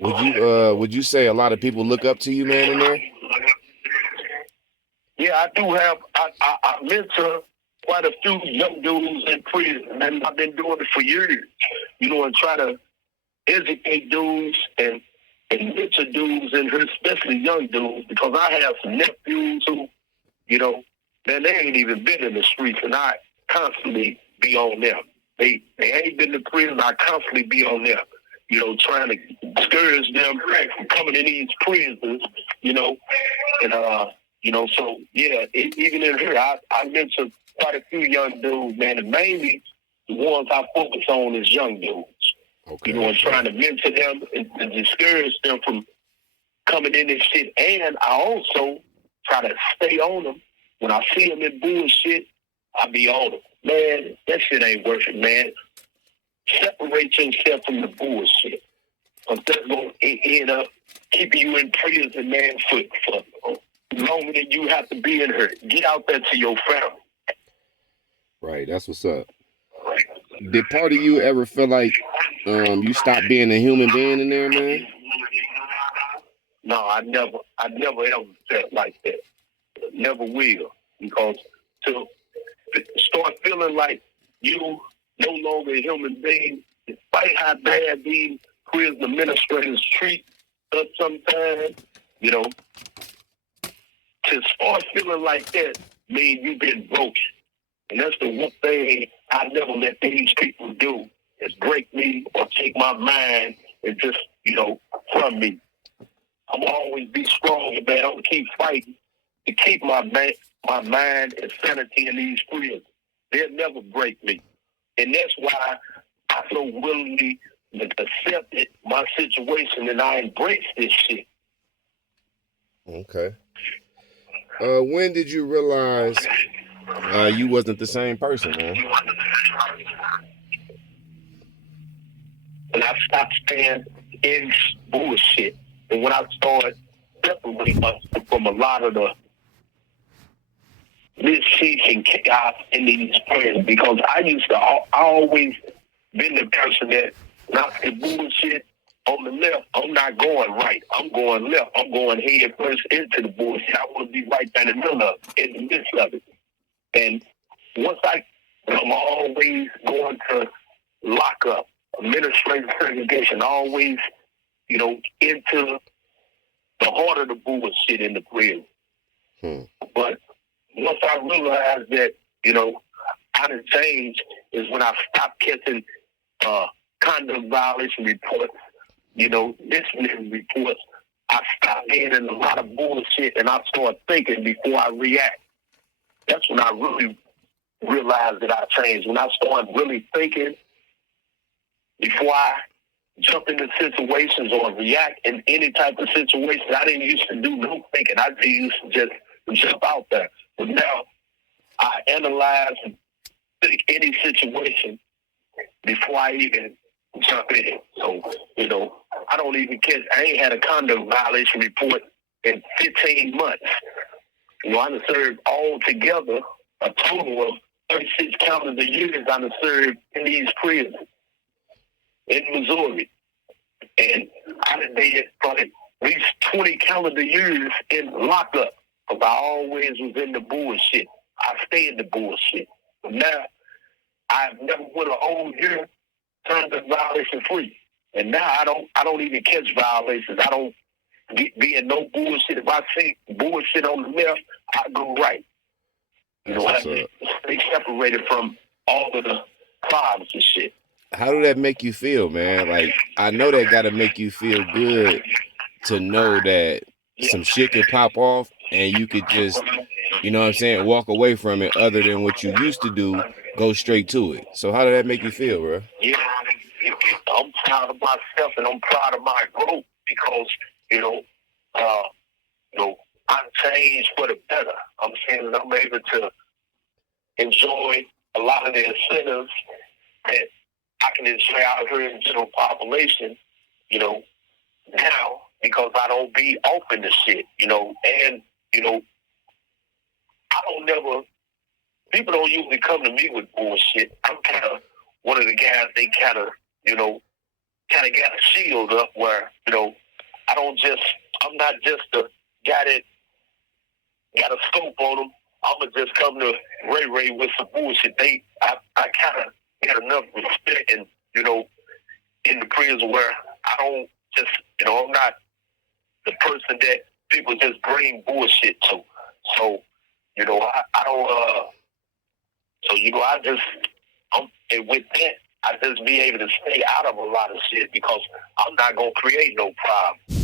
Would you say a lot of people look up to you, man, in there? Yeah, I do have. I mentor quite a few young dudes in prison, and I've been doing it for years. And try to educate dudes and mentor dudes, and especially young dudes, because I have some nephews who, you know, man, they ain't even been in the streets, and I constantly be on them. They ain't been to prison. I constantly be on them. Trying to discourage them from coming in these prisons. You know, and so yeah, even in here, I mentor quite a few young dudes, man, and mainly the ones I focus on is young dudes. Okay, And trying to mentor them and discourage them from coming in this shit. And I also try to stay on them. When I see them in bullshit, I be on them. Man, that shit ain't working, man. Separate yourself from the bullshit. Because that's going to end up keeping you in prison, man, for longer than you have to be in here. Get out there to your family. right. That's what's up. Did part of you ever feel like you stopped being a human being in there, man? No, I never ever felt like that. Never will. Because to start feeling like you no longer a human being, despite how bad these prison administrators treat us sometimes, you know, to start feeling like that means you've been broken. And that's the one thing I never let these people do, is break me or take my mind and just, from me. I'm gonna always be strong, man. I'm gonna keep fighting to keep my mind and sanity in these prisons. They'll never break me. And that's why I so willingly accepted my situation and I embrace this shit. Okay. When did you realize you wasn't the same person, man? And I stopped staying in bullshit. And when I started separating myself from a lot of the mischief and chaos in these prisons, because I always been the person that not the bullshit on the left. I'm not going right. I'm going left. I'm going head first into the bullshit. I want to be right there in the middle of it, in the midst of it. And I'm always going to lock up, administrative segregation, always, into the heart of the bullshit in the prison. But once I realized that, I done changed is when I stopped catching conduct violation reports, disciplinary reports. I stopped being in a lot of bullshit and I started thinking before I react. That's when I really realized that I changed. When I started really thinking before I jump into situations or react in any type of situation. I didn't used to do no thinking. I used to just jump out there. But now I analyze and think any situation before I even jump in it. So, I don't even catch, I ain't had a conduct violation report in 15 months. I done served altogether a total of 36 calendar years I done served in these prisons in Missouri. And I done did probably at least 20 calendar years in lockup because I always was in the bullshit. I stay in the bullshit. But now, I've never went a whole year turned to violation free. And now I don't even catch violations. I don't be in no bullshit. If I see bullshit on the left, I go right. I stay separated from all of the problems and shit. How did that make you feel, man? Like, I know that got to make you feel good to know that some shit could pop off and you could just, you know what I'm saying, walk away from it other than what you used to do, go straight to it. So how did that make you feel, bro? Yeah, I'm proud of myself and I'm proud of my growth because, I've changed for the better. I'm saying that I'm able to enjoy a lot of the incentives that I can enjoy out here in the general population, now because I don't be open to shit, and, I don't never, people don't usually come to me with bullshit. I'm kind of one of the guys they kind of, kind of got a shield up where, I'm not just the guy that got a scope on them. I'm going to just come to Ray with some bullshit. I kind of got enough respect and, in the prison where I don't just, I'm not the person that people just bring bullshit to. So, I don't, and with that, I just be able to stay out of a lot of shit because I'm not going to create no problem.